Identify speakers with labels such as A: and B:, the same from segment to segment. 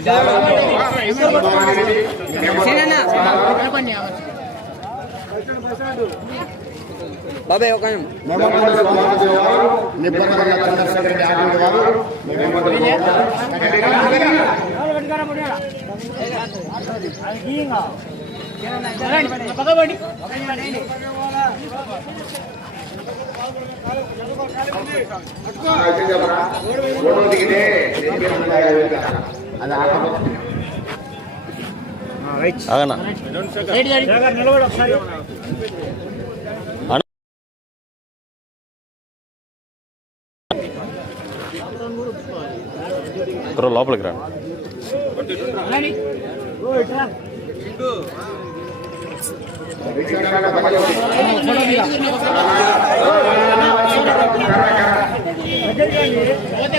A: ఎవరు? రండి. రండి. అమౌంట్ ఇవ్వండి.
B: నాలుగవ ఒకటిగా
A: కనపండి.
C: బాబాయ్ ఒక
B: నిబ్బరంగా చంద్రశేఖర్ రెడ్డి
D: ఆగనా? లోపలికి రా.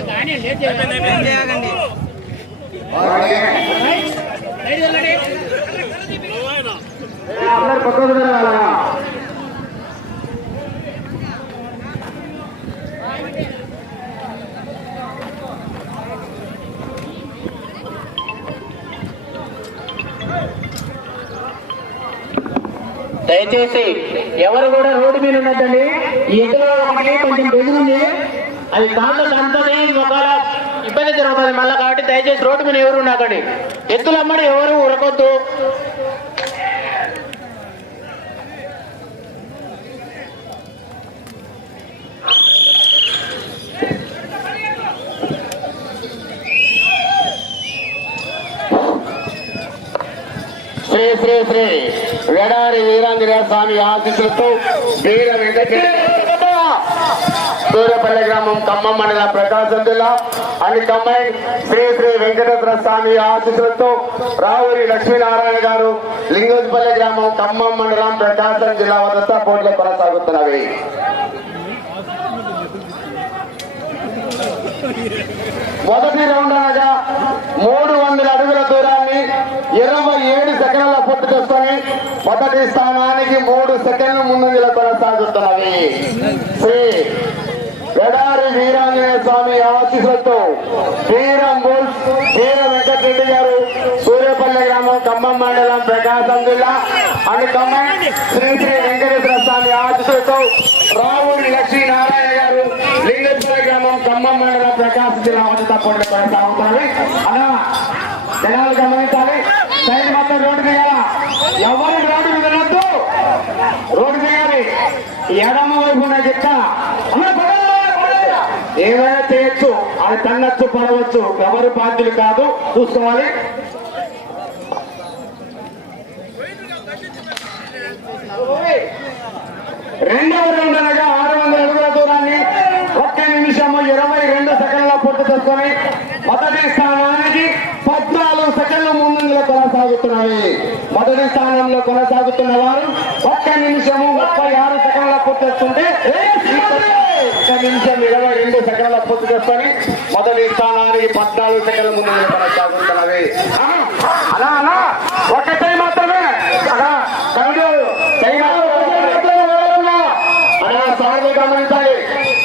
A: కానీ లేట్ చేయండి.
B: అందరు పక్కకు జరగాలా?
A: దయచేసి ఎవరు కూడా రోడ్డు మీద ఉండద్దండి ఈ ఒకటి కొంచెం బెదిరింది అది కాళ్ళు దంతది ఒకవేళ ఇబ్బంది జరుగుతుంది. మళ్ళీ కాబట్టి దయచేసి రోడ్డు మీద ఎవరు ఎత్తులు అమ్మడి ఎవరు ఉరకొద్దు
B: శ్రీ శ్రీ శ్రీ వేడారి వీరాంజనేయ స్వామి ఆశీస్సులతో వీర వెంకటేశ్వర సూర్యపల్లి గ్రామం ఖమ్మం మండల ప్రకాశం జిల్లా అని శ్రీ శ్రీ వెంకటేశ్వర స్వామి ఆశీస్సులతో రావురి లక్ష్మీనారాయణ గారు లింగోజ్పల్లి గ్రామం ఖమ్మం మండలం ప్రకాశం జిల్లా వద్ద పోటీలు కొనసాగుతున్నవి. మొదటి రౌండ్ అనగా మూడు వందల అడుగుల దూరాన్ని ఇరవై ఏడు సెకండ్ల పూర్తి చేసుకొని మొదటి స్థానానికి మూడు సెకండ్ల ముందంజల కొనసాగుతున్నవి. శ్రీ ఎడారి వీరాంజనేయ స్వామి ఆశీస్సులతో వీరం బుల్స్ వీర వెంకటరెడ్డి గారు సూర్యపల్లి గ్రామం ఖమ్మం మండలం ప్రకాశం జిల్లా. అని ఖమ్మం శ్రీ శ్రీ వెంకటేశ్వర స్వామి ఆశీస్సులతో రావుడి లక్ష్మీనారాయణ గారు లింగేశ్వర గ్రామం ఖమ్మం మండలం ప్రకాశం జిల్లా వద్ద తప్పకుండా కొనసాగుతున్నవి అలా జనాలు గమనించాలి. సైడ్ మొత్తం రోడ్డు దిగాల ఎవరు రోడ్డు మీద రోడ్డు దిగాలి ఎడమ వైపు ఉన్న చెక్క ఏమైనా చేయొచ్చు. అది తన్నచ్చు పడవచ్చు. ఎవరు బాధ్యులు కాదు. చూసుకోవాలి. రెండవ రౌండ్ అనగా ఆరు వందల అడుగుల దూరాన్ని ఒక్క నిమిషము ఇరవై రెండు సెకండ్ల పూర్తి చేసుకొని మొదటి స్థానానికి పద్నాలుగు సెకండ్ల ముందులో కొనసాగుతున్నాయి. మొదటి స్థానంలో కొనసాగుతున్న వారు ఒక్క నిమిషము ముప్పై ఆరు సెకండ్ల పూర్తి వస్తుంటే ఒక్క నిమిషం ఇరవై పూర్తి చేసుకొని మొదటి స్థానానికి పద్నాలుగు సెకండ్ల ముందు కొనసాగుతున్నవి అలా అలా. ఒకటే మాత్రమే. అలా. అలా సాగు గమనించాలి.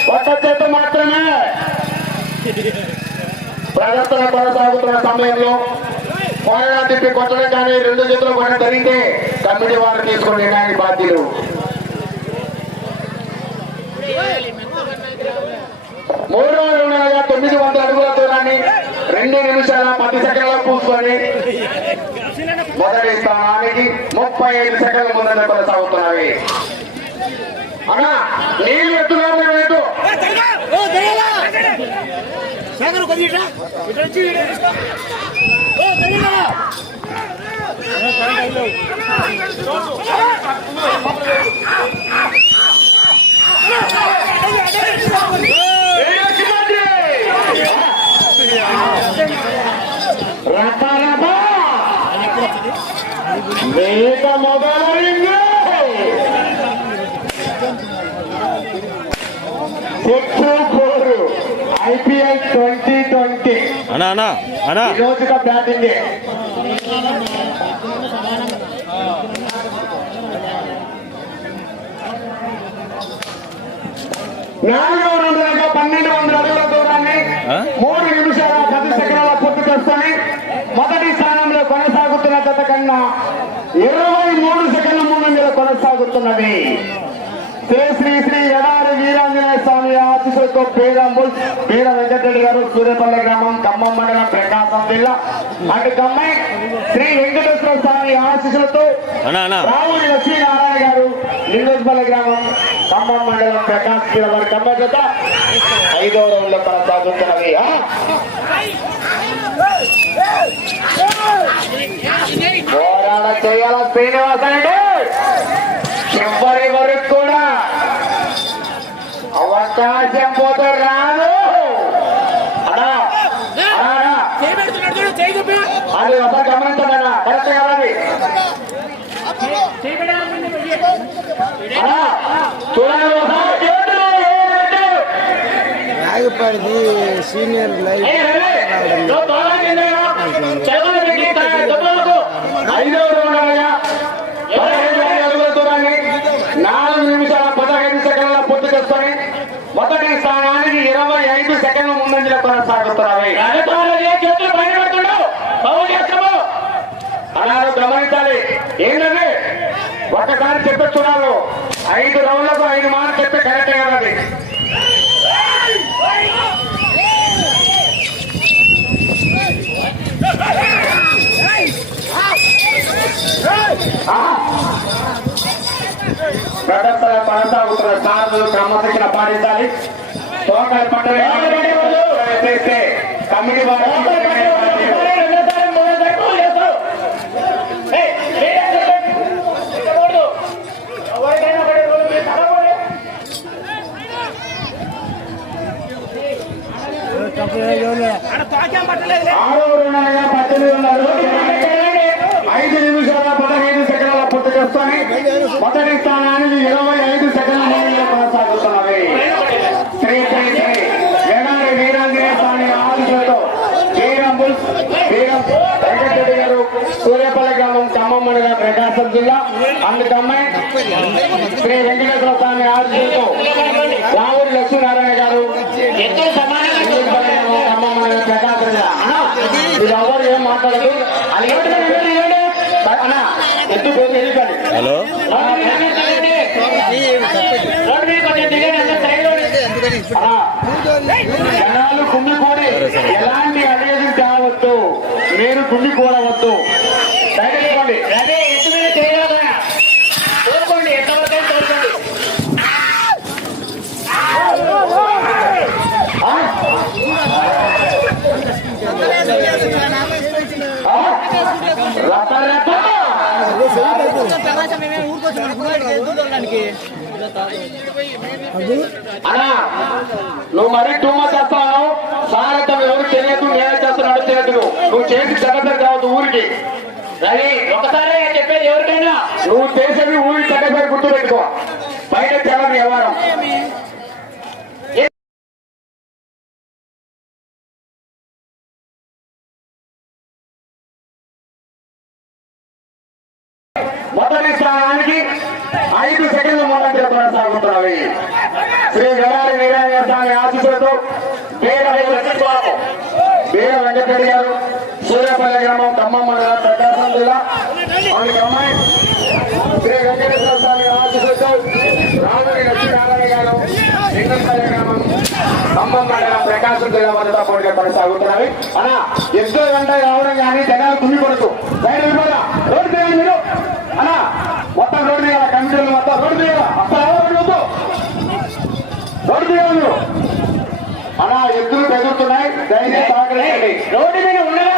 B: ఒక్క చేత మాత్రమే. ప్రదర్శన కొనసాగుతున్న సమయంలో పోయినా తిప్పి కొట్టడం కానీ రెండు చేతులు కూడా జరిగితే కమిటీ వారు తీసుకుని నిర్ణయానికి బాధ్యులు. మూడు వందల ఉండగా తొమ్మిది వందల అడుగులతో దూరాన్ని రెండు నిమిషాల పది సెకండ్ల పూసుకొని మొదటి స్థానానికి ముప్పై ఐదు సెకండ్ల ముందర కొనసాగుతున్నాయి అన్నా నీళ్ళు ఎత్తున్నారు మీరు ఎత్తు మొదలైంది six four IPL twenty twenty
D: అనా అనా అన్నా.
B: ఈ రోజుగా బ్యాటింగ్ నాలుగు వందల పన్నెండు వందల అడుగుల మూడు నిమిషాల పది సెకండ్ల పూర్తి చేసుకొని మొదటి స్థానంలో కొనసాగుతున్న జత కన్నా ఇరవై మూడు సెకండ్ల ముందంజలో కొనసాగుతున్నది శ్రీ శ్రీ శ్రీ ఎడారి వీరాంజనేయ స్వామి ఆశీస్సులతో పేరంబుల్ పేర వెంకటరెడ్డి గారు సూర్యపల్లి గ్రామం ఖమ్మం మండలం ప్రకాశం జిల్లా. అటు కమ్మాయి శ్రీ వెంకటేశ్వర స్వామి ఆశీస్సులతో రావుడి లక్ష్మీనారాయణ గారు లింగోజ్పల్లి గ్రామం ఖమ్మం మండలం ప్రకాశం జిల్లా వారి ఖమ్మం జత ఐదో రౌండ్లో కొనసాగుతున్నవి చేయాల శ్రీనివాసరెడ్డి? చివరి వరకు అవకాశం పోతే రాదు. అది ఒకసారి గమనించండి అన్న కరెక్ట్ కాదండి?
C: నాగపడిది సీనియర్ లైఫ్
B: ఏ రవి, నువ్వు బాగా తిన్నావా? చెవులు పెట్టి తా- దెబ్బలకు. ఐదో రౌండ్ అనగా పదిహేను వేల అడుగుల దూరాన్ని నాలుగు నిమిషాల పదహైదు సెకండ్ల పూర్తి చేసుకొని మొదటి స్థానానికి ఇరవై ఐదు సెకండ్ల ముందంజలో కొనసాగుతున్నవి చేతులు పైన పెట్టున్నావు బాగు చేస్తాము అన్నారు గమనించాలి ఏంటంటే చెప్పే చూడాలి ఐదు రౌండ్లకు ఐదు మార్లు చెప్తే కరెక్ట్ కదండి ప్రదర్శన కొనసాగుతున్న సాధులు క్రమశిక్షణ పాటించాలి. పట్టలు చేస్తే కమిటీ వారు ఆరో రుణాలుగా పద్దెనిమిది ఐదు. నిమిషాల పదహైదు సెకండ్ల పూర్తి చేస్తాను. మొదటి స్థానానికి ఇరవై ఐదు సెకండ్ల ముందుగా కొనసాగుతున్నవి. శ్రీ శ్రీ శ్రీ ఎడారి వీరాంజనేయ స్వామి ఆశీస్సులతో వీరం బుల్స్ వీరం వెంకటరెడ్డి గారు సూర్యపల్లి గ్రామం ఖమ్మం మండలం ప్రకాశం జిల్లా. అందుకమ్మాయి శ్రీ వెంకటేశ్వర స్వామి ఆశీస్సులతో రావుడి లక్ష్మీనారాయణ గారు ఎవరు ఏం మాట్లాడదు ఎత్తు పోతే
D: హలో.
B: జనాలు కుమ్మికోడి ఎలాంటి అడిగేది కావద్దు. మీరు కుమ్మికోడవద్దు దయచేసుకోండి
A: అదే ఎత్తు మీద చేయాలి కోరుకోండి ఎంతవరకు అయితే కోరుకోండి
B: ఆ? ఆ? రథ రథ అన్నా నువ్వు మరీ టూ మచ్ చేస్తావు సారథ్యం ఎవరు తెలియదు నేను చేస్తున్నాడు తెలియదు. నువ్వు చేసి దగ్గర కావద్దు ఊరికి.
A: రవి ఒకసారి చెప్పేది ఎవరికైనా?
B: నువ్వు చేసేది ఊరికి గుర్తు పెట్టుకో బయట తెలదు వ్యవహారం. మొదటి స్థానానికి ఐదు సెకండ్ల ముందంజలో కొనసాగుతున్నవి. శ్రీ గడారి వీరాంజన స్వామి ఆశీస్సులతో పేద వెంకటబాబు వీర వెంకటరెడ్డి గారు సూర్యపల్లి గ్రామం ఖమ్మం మండలం ప్రకాశం జిల్లా. వాళ్ళకి అమ్మాయి శ్రీ వెంకటేశ్వర స్వామి ఆశీస్సులతో రాముడి లక్ష్మీనారాయణ గారు లింగంపల్లి గ్రామం ఖమ్మం మండలం ప్రకాశం జిల్లా వద్ద పోటీ కొనసాగుతున్నవి. అలా ఎంతో గంట రావడం కానీ జనాలు కుమ్మి కొడుతూ బయట రోడ్డు తీయాలి మీరు? అన్నా మొత్తం రోడ్డు తీయాలి కమిటీలు మొత్తం రోడ్డు తీయాలి మీరు అన్నా ఎద్దులు బెదురుతున్నాయి దయచేసి సహకరించండి
A: రోడ్డు మీద ఉంటారు?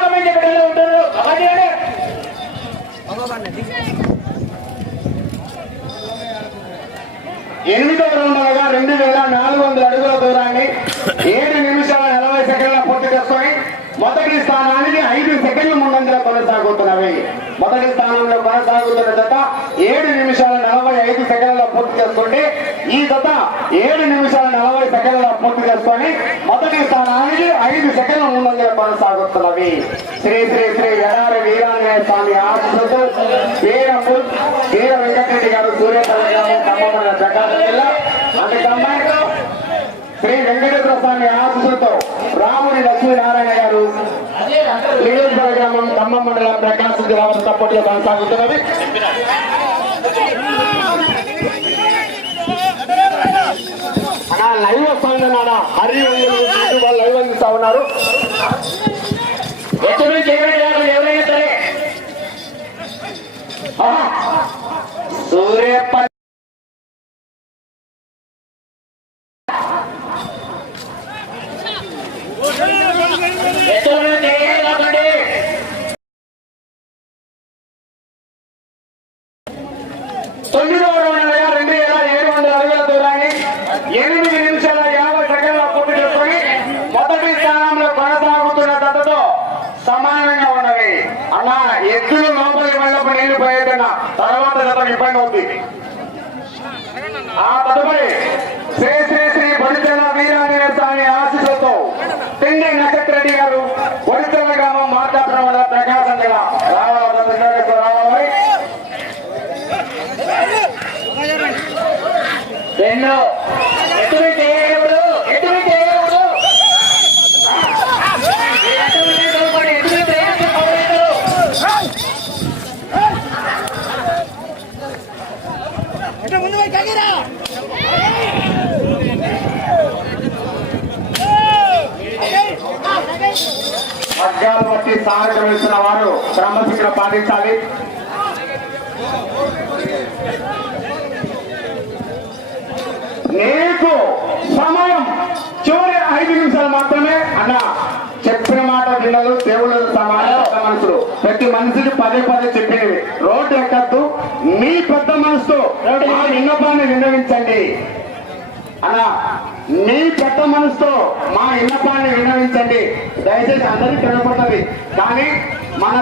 B: ఎనిమిదవ రౌండ్ అనగా రెండు వేల నాలుగు వందల అడుగుల దూరాన్ని. ఏడు నిమిషాల నలభై సెకండ్ల పూర్తి చేసుకొని మొదటి స్థానానికి ఐదు సెకండ్ల ముందంజలో కొనసాగుతున్నవి. మొదటి స్థానంలో కొనసాగుతున్న జత ఏడు నిమిషాల నలభై ఐదు సెకండ్ల పూర్తి చేసుకుంటే ఈ జత ఏడు నిమిషాల నలభై సెకండ్ల పూర్తి చేసుకొని మొదటి స్థానానికి ఐదు సెకండ్ల ముందంజల కొనసాగుతున్నవి. శ్రీ శ్రీ శ్రీ ఎడారి వీరాంజనేయ స్వామి ఆశిస్తూ వీరపు వీర వెంకటరెడ్డి గారు సూర్యపల్లి ఖమ్మం ప్రకాశం జిల్లా శ్రీ వెంకటేశ్వర స్వామి ఆశిస్తూ రాముడి లక్ష్మీనారాయణ గారు. నియోజకవర్గ గ్రామం ఖమ్మం మండలం ప్రకాశం జిల్లా వారి సపోర్టులో కొనసాగుతున్నది. అన్నా లైవ్ వస్తుంది నాన్న హరి వాళ్ళు లైవ్ అందిస్తా ఉన్నారు.
A: ఎత్తుడు ఎవరైనా సరే.
B: సూర్యప్ప సూర్యపల్లి
A: ఎత్తుడు చేయకండి
B: తొమ్మిదవ రౌండ్ రెండు వేల ఏడు వందల అడుగుల దూరాన్ని ఎనిమిది నిమిషాల యాభై సెకండ్ల పూర్తి చేసుకొని మొదటి స్థానంలో కొనసాగుతున్న దత్తతో సమానంగా ఉన్నవి అలా ఎద్దులు లోపలికి వెళ్ళప్పుడు నీళ్ళు పోయేదన్న తర్వాత జత ఇబ్బంది అవుతుంది ఆ తదుపరి శ్రీ శ్రీ శ్రీ బడిచల వీరాంజనేయ స్వామి ఆశీస్సులతో తిండి నక్షత్రెడ్డి గారు బడిచల గ్రామం మార్కాపురం వల్ల ప్రకాశం జిల్లా రావాలి రావాలి
A: రెండు ఎత్తుడు చేయకూడదు ఎత్తుడు చేయకూడదు ఎత్తుడు చేయకూడదు, ఎత్తుడు చేయకూడదు.
B: సహాయం ఇస్తున్న వారు క్రమశిక్షణ పాటించాలి. నీకు సమయం చివరి ఐదు నిమిషాలు మాత్రమే. అన్న చెప్పిన మాట వినలు దేవుడు సమానం మనుషులు ప్రతి మనిషికి పదే పదే చెప్పినవి రోడ్డు ఎక్కద్దు మీ పెద్ద మనసుతో విన్నపాన్ని విన్నవించండి. అలా మీ పెద్ద మనసుతో మా విన్నపాన్ని విన్నవించండి. దయచేసి అందరికీ కనపడుతుంది. కానీ మన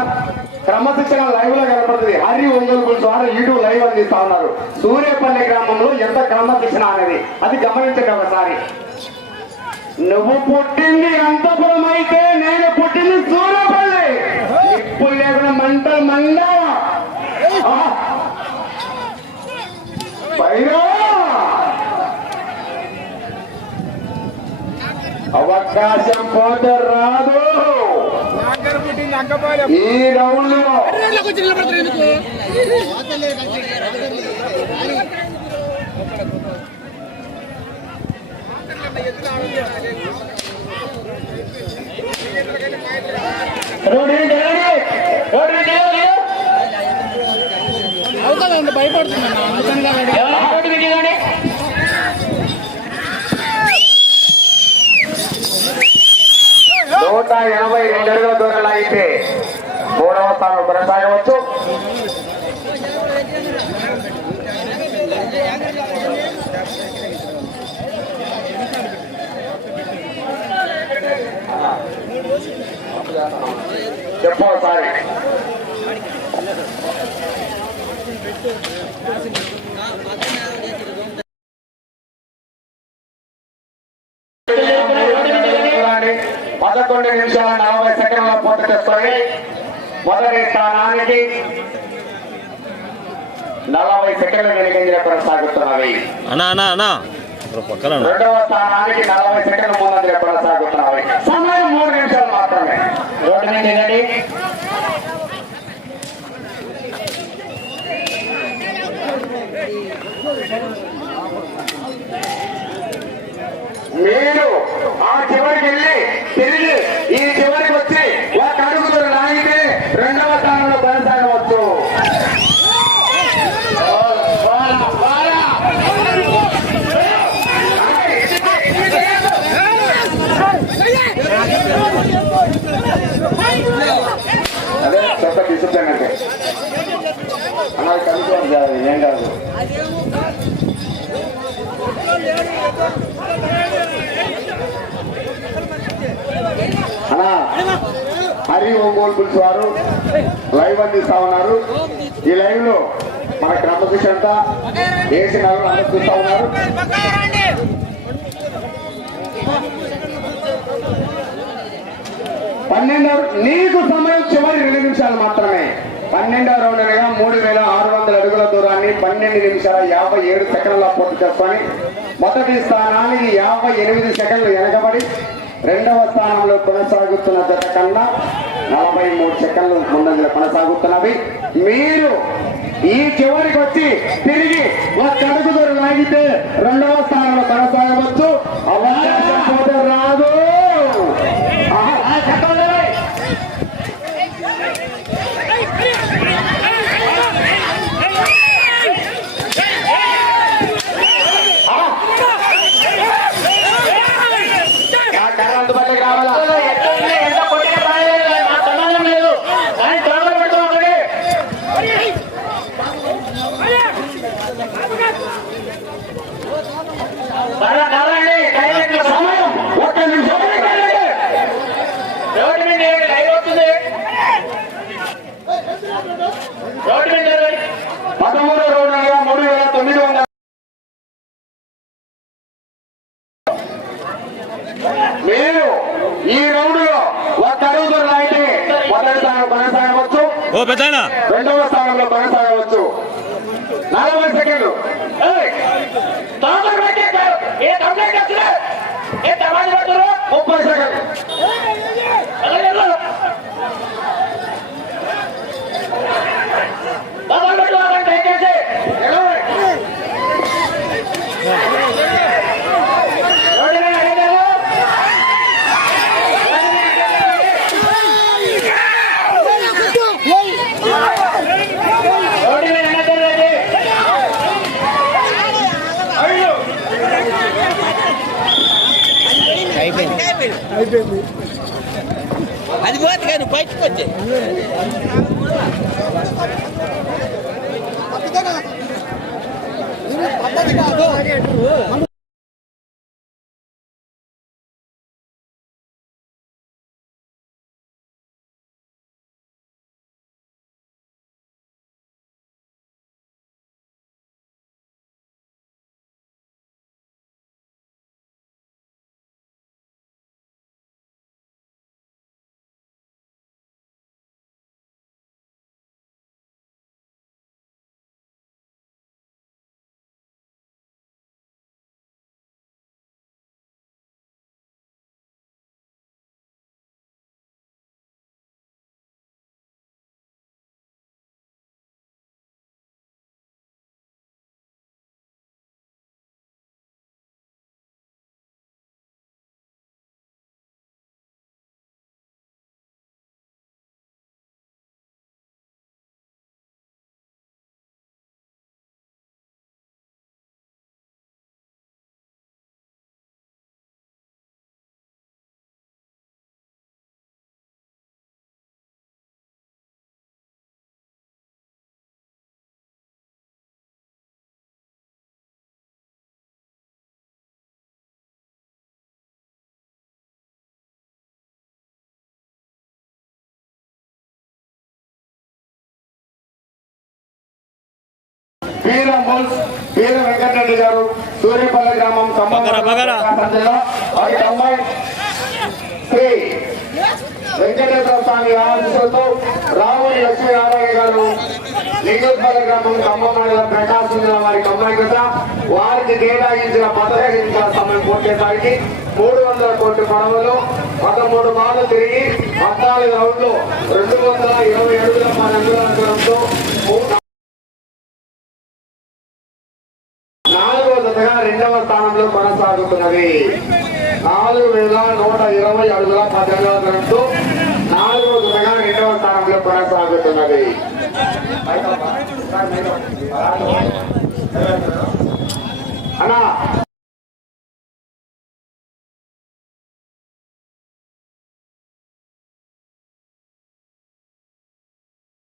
B: క్రమశిక్షణ లైవ్లో కనపడుతుంది. హరి ఒంగోలు ద్వారా యూట్యూబ్ లైవ్ అందిస్తా ఉన్నారు. సూర్యపల్లి గ్రామంలో ఎంత క్రమశిక్షణ అనేది? అది గమనించండి ఒకసారి. నువ్వు పుట్టింది అంతపురం అయితే నేను పుట్టింది సూర్యపల్లి. ఇప్పుడు లేకుండా మంటలు మండా పోతే రాదు. ఈ
A: రౌండ్లో.
C: భయపడుతున్నా అందుకని కాబట్టి
A: ఎవరు రోడ్డు మీద దిగండి.
B: నూట ఎనభై రెండు అడుగుల దూరంలో అయితే మూడవ స్థానం కొనసాగవచ్చు. చెప్పు ఒకసారి. పదకొండు నిమిషాల నలభై సెకండ్ల పూర్తి చేసుకొని మొదటి స్థానానికి నలభై సెకండ్ల వెనుకంజ కొనసాగుతున్నవి. రెండవ స్థానానికి నలభై సెకండ్ల ముందంజ కొనసాగుతున్నవి. సమయం మూడు నిమిషాలు మాత్రమే.
A: రోడ్డు మీద దిగండి.
B: మీరు ఆ చివరికి వెళ్ళి తిరిగి ఈ చివరికి వచ్చి ఒక అడుగులు లాగితే రెండవ స్థానంలో కొనసాగవచ్చు అదే చెత్త డిసిప్లిన్ అంటే అన్నది కలుసుకోవాలి కాదు ఏం కాదు అన్నా వారు లైవ్ అందిస్తా ఉన్నారు. ఈ లైవ్లో మన క్రమశిక్షణ వేసిన వాళ్ళు చూస్తా ఉన్నారు. పన్నెండవ నీకు సమయం చివరి రెండు నిమిషాలు మాత్రమే. పన్నెండవ రౌండ్ అనగా మూడు వేల ఆరు వందల అడుగుల దూరాన్ని పన్నెండు నిమిషాల యాభై ఏడు సెకండ్ల పూర్తి చేసుకొని మొదటి స్థానానికి యాభై ఎనిమిది సెకండ్లు వెనకబడి రెండవ స్థానంలో కొనసాగుతున్న జత కన్నా నలభై మూడు సెకండ్లు ముందంజలు కొనసాగుతున్నవి. మీరు ఈ చివరికి వచ్చి తిరిగి ఒక అడుగు దూరం లాగితే రెండవ స్థానంలో కొనసాగవచ్చు. అవకాశం పోతే రాదు ఆహా, ఆ చెప్పండి రేయ్. ఆ కర్ర అందుబాటులోకి రావాలా
A: ఎంత ఉంది, ఎంత కొట్టినా బాగాలేదు, నాకు సంబంధం లేదు కానీ తొందర పెట్టు ఒకటి కర్ర కర్ర అండి డైరెక్ట్ సమయం
B: ఒక్క నిమిషం
A: రోడ్డు మీద ఏమి లైవ్ అవుతుంది
B: పదమూడు రోజులుగా మూడు వేల తొమ్మిది వందల మీరు ఈ రౌండ్లో ఒక అడుగు దూరం అయితే మొదటి స్థానం కొనసాగవచ్చు. రెండవ స్థానంలో కొనసాగవచ్చు. నలభై సెకండ్లు
A: ఏయ్, తొందర పెట్టే కాదు. ఏ కంప్లైంట్ వస్తుంది ఏ తమాషా పడుతున్నారు
B: ముప్పై సెకండ్లు
A: తొందర పెట్టు ఆగండి, దయచేసి
B: నిలబడి.
A: రోడ్డు మీద అడిగారు రోడ్డు మీద అడిగారు
E: అది పోతే కానీ బయటకు వచ్చే.
B: వీర ముల్స్ వీర వెంకటరెడ్డి గారు సూర్యపల్లి గ్రామం. జిల్లా. వారి అమ్మాయి శ్రీ వెంకటేశ్వర స్వామి ఆశీస్సులతో రావుని లక్ష్మీనారాయణ గారు లింగోత్పల్లి గ్రామం ఖమ్మం మండలం ప్రకాశం జిల్లా వారికి అమ్మాయి కదా వారికి కేటాయించిన పదహైదు నిమిషాల సమయం పూర్తయ్యేసరికి మూడు వందల కోట్ల పడవలు పదమూడు మార్లు తిరిగి పద్నాలుగు రౌండ్లు రెండు వందల ఇరవై అడుగుల పన్నెండు అంతరంతో మూడు నాలుగో జతగా రెండవ స్థానంలో కొనసాగుతున్నది నాలుగు వేల నూట ఇరవై అడుగుల పద్దెనిమిదితో ధరంతో నాలుగో రెండవ స్థానంలో కొనసాగుతున్నది. అన్నా